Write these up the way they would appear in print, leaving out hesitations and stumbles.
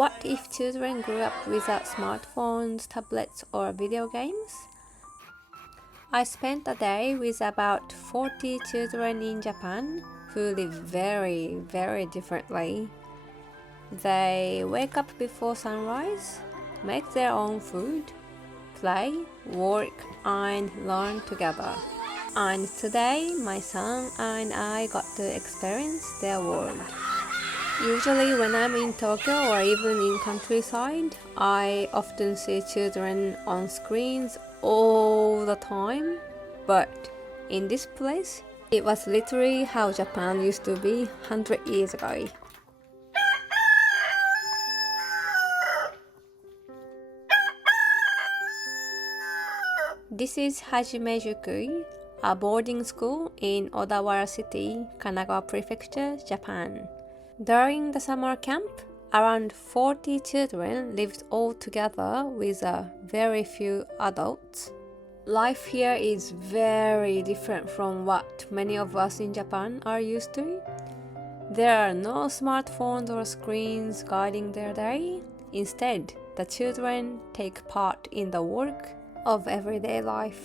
What if children grew up without smartphones, tablets, or video games? I spent a day with about 40 children in Japan who live very, very differently. They wake up before sunrise, make their own food, play, work, and learn together. And today, my son and I got to experience their world. Usually when I'm in Tokyo or even in countryside, I often see children on screens all the time. But in this place, it was literally how Japan used to be 100 years ago. This is Hajimejuku, a boarding school in Odawara City, Kanagawa Prefecture, Japan. During the summer camp, around 40 children lived all together with very few adults. Life here is very different from what many of us in Japan are used to. There are no smartphones or screens guiding their day. Instead, the children take part in the work of everyday life.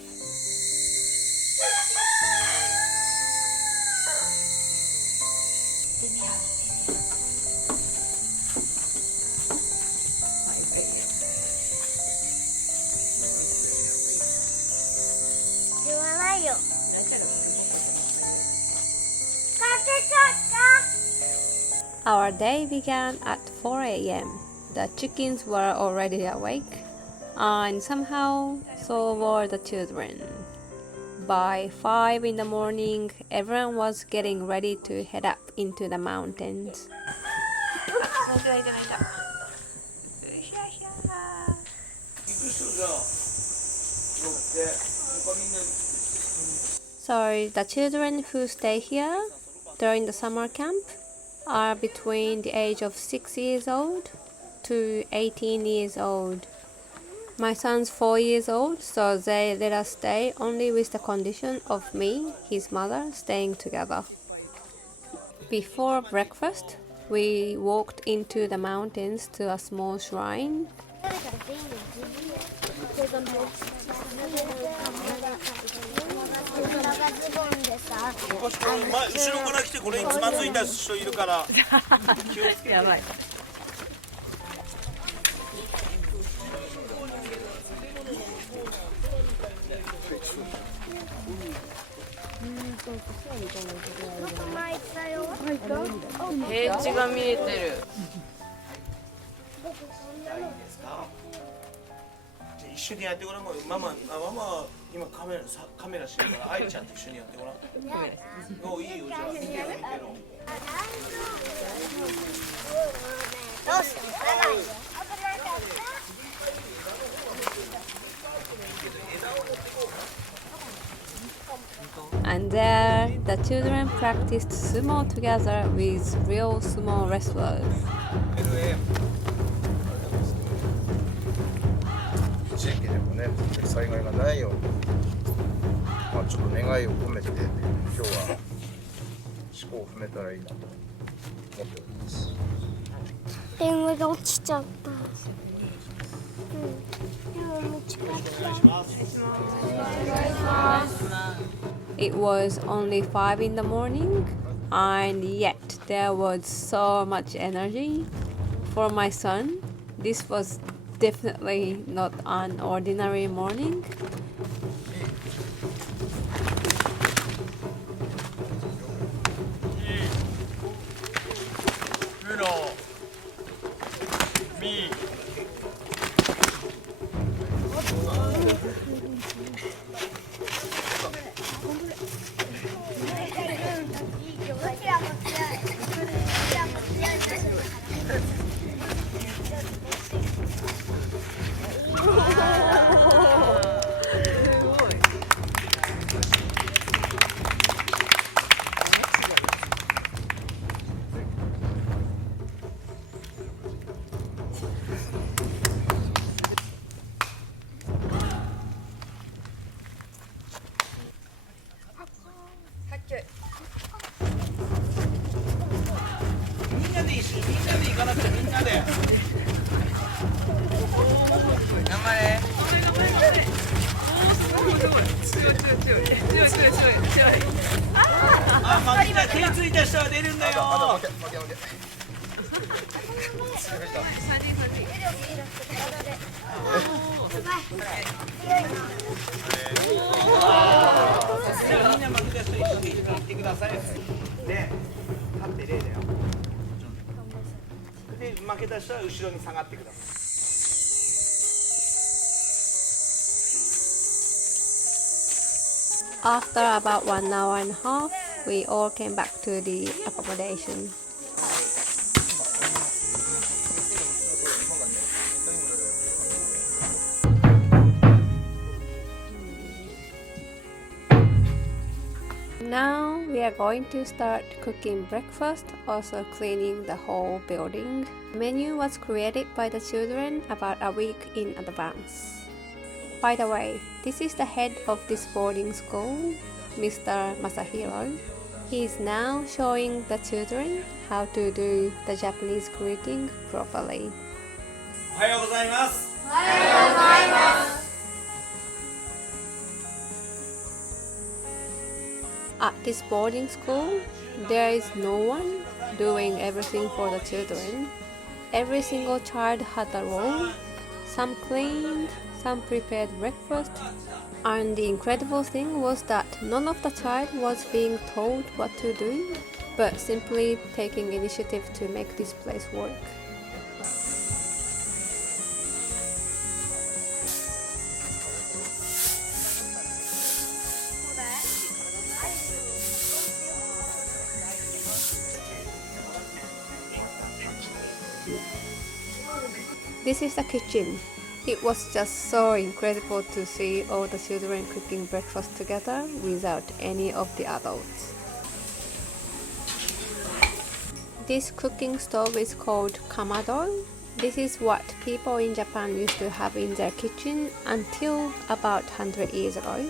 Our day began at 4 a.m. The chickens were already awake, and somehow so were the children. By 5 in the morning, everyone was getting ready to head up into the mountains. So the children who stay here during the summer camp are between the age of 6 years old to 18 years old. My son's 4 years old, so they let us stay only with the condition of me, his mother, staying together. Before breakfast, we walked into the mountains to a small shrine. And there, the children practiced sumo together with real sumo wrestlers. 地域でもね、災害がないように、ちょっと願いを込めて、今日は思考を踏めたらいいなと思っております。電話が落ちちゃった。でも見つかった。It was only 5 in the morning, and yet there was so much energy. For my son, this was definitely not an ordinary morning. 人は出るんだよ。みんな負けた人一緒に行ってください。で、立って礼だよ。で、負けた人は後ろに下がってください。After about 1 hour and a half, we all came back to the accommodation. Now we are going to start cooking breakfast, also cleaning the whole building. The menu was created by the children about a week in advance. By the way, this is the head of this boarding school, Mr. Masahiro. He is now showing the children how to do the Japanese greeting properly. おはようございます。 At this boarding school, there is no one doing everything for the children. Every single child had a role. Some cleaned, some prepared breakfast, and the incredible thing was that none of the child was being told what to do, but simply taking initiative to make this place work. This is the kitchen. It was just so incredible to see all the children cooking breakfast together without any of the adults. This cooking stove is called kamado. This is what people in Japan used to have in their kitchen until about 100 years ago.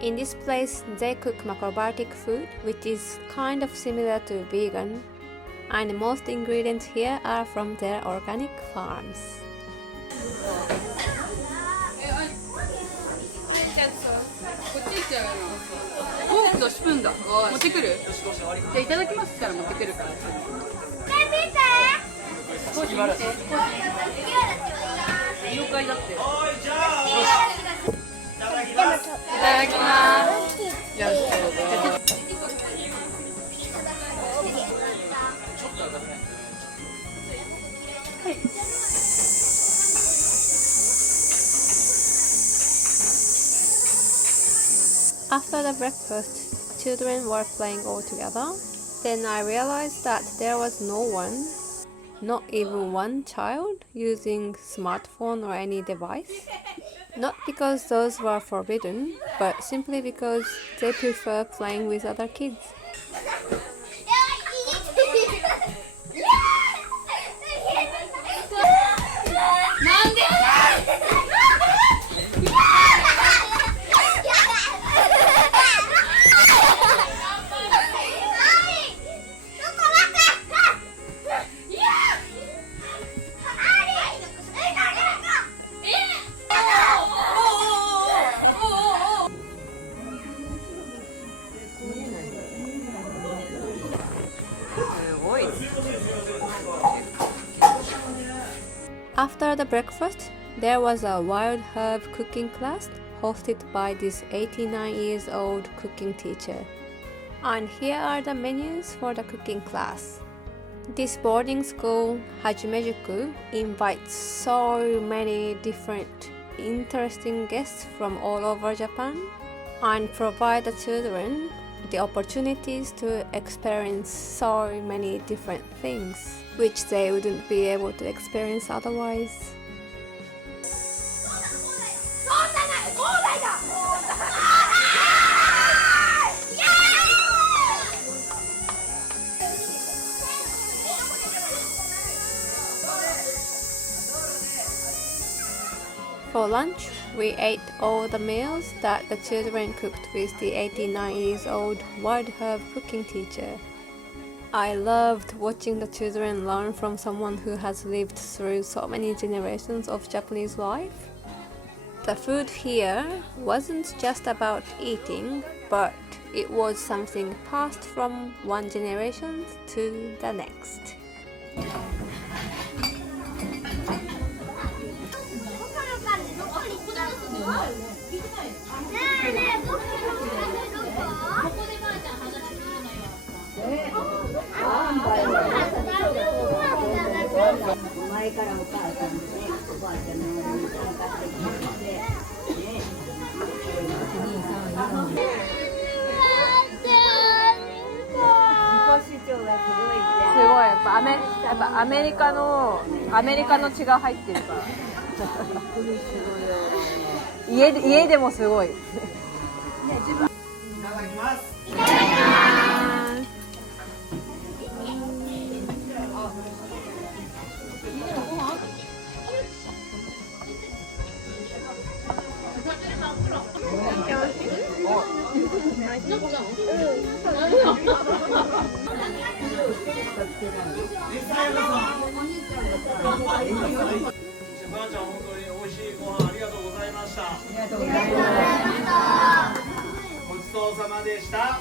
In this place, they cook macrobiotic food, which is kind of similar to vegan, and most ingredients here are from their organic farms. こっち行っちゃうよな。フォークとスプーンだ。持ってくる？じゃあいただきますから持ってくるから。コーチ見て。了解だって。いただきます。よし。After the breakfast, children were playing all together. Then I realized that there was no one, not even one child, using smartphone or any device. Not because those were forbidden, but simply because they prefer playing with other kids. After the breakfast, there was a wild herb cooking class hosted by this 89 years old cooking teacher. And here are the menus for the cooking class. This boarding school, Hajumejuku, invites so many different interesting guests from all over Japan and provide the children the opportunities to experience so many different things which they wouldn't be able to experience otherwise. For lunch, we ate all the meals that the children cooked with the 89 years old wild herb cooking teacher. I loved watching the children learn from someone who has lived through so many generations of Japanese life. The food here wasn't just about eating, but it was something passed from one generation to the next.アメリカの血が入ってるから家でもすごい。ばあちゃん、本当に美味しいご飯ありがとうございました。ごちそうさまでした。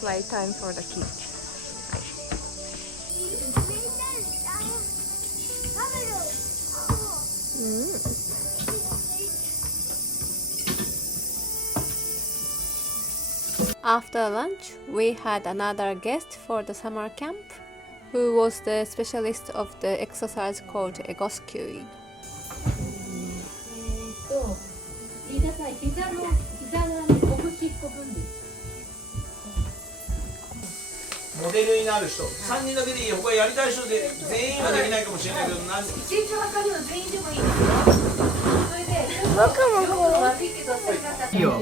Playtime for the kids. After lunch, we had another guest for the summer camp, who was the specialist of the exercise called ekklesia.jp. モデルになる人、3人だけでいいよ。他やりたい人で全員はできないかもしれないけど、1日測るの全員でもいいですよ。それで、僕も悪いけど、それがいいよ。はい。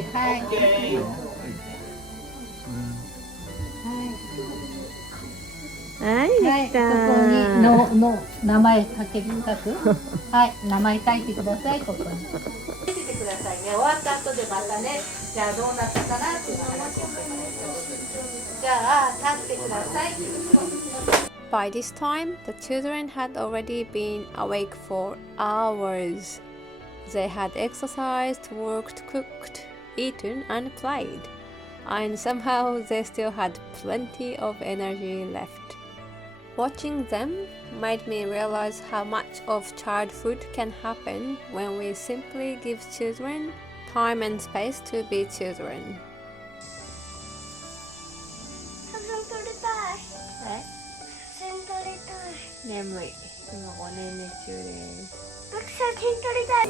はい、できた。ここにの名前書く。はい、名前書いてください。ここに。見せてくださいね。終わった後でまたね。じゃあどうなったかなっていう話をしてください。じゃあ立ってください。By this time, the children had already been awake for hours. They had exercised, worked, cooked, eaten, and played. And somehow they still had plenty of energy left. Watching them made me realize how much of childhood can happen when we simply give children time and space to be children. 眠い。今5年寝中です。僕写真撮りたい。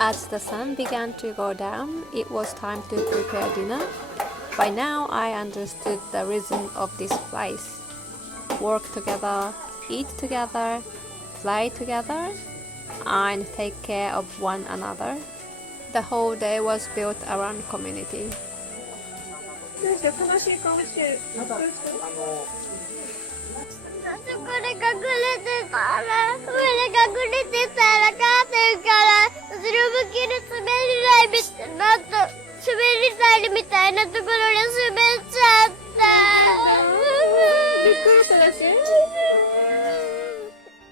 As the sun began to go down, it was time to prepare dinner. By now, I understood the rhythm of this place. Work together, eat together, play together, and take care of one another. The whole day was built around community. どうして悲しい顔してる？そこで隠れてたら、カーテンから後ろ向きに滑り台みたいなところで滑っちゃった。びっくりしただけ。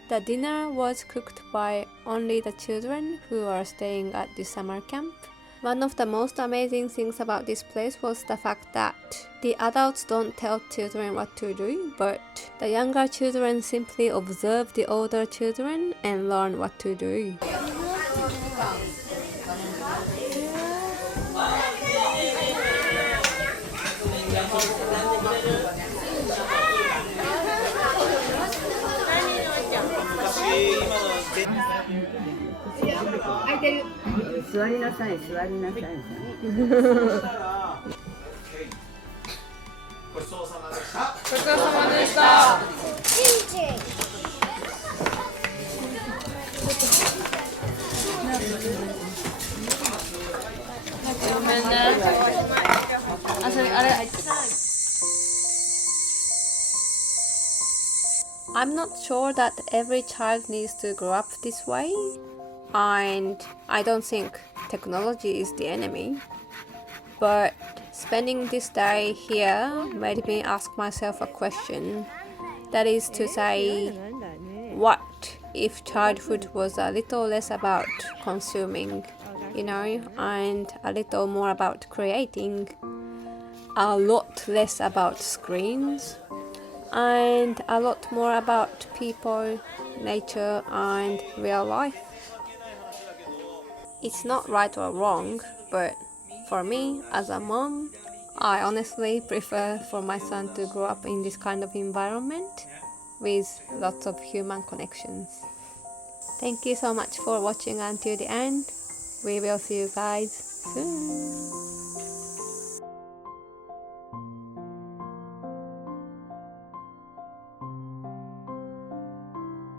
The dinner was cooked by only the children who are staying at the summer camp. One of the most amazing things about this place was the fact that the adults don't tell children what to do, but the younger children simply observe the older children and learn what to do. 空いてる。座りなさい、座りなさい。ごちそうさまでした。ごちそうさまでした。ごめんね。あ、それあれ。I'm not sure that every child needs to grow up this way, and I don't think technology is the enemy. But spending this day here made me ask myself a question. That is to say, what if childhood was a little less about consuming, and a little more about creating, a lot less about screens, and a lot more about people, nature, and real life. It's not right or wrong, but for me, as a mom, I honestly prefer for my son to grow up in this kind of environment with lots of human connections. Thank you so much for watching until the end. We will see you guys soon.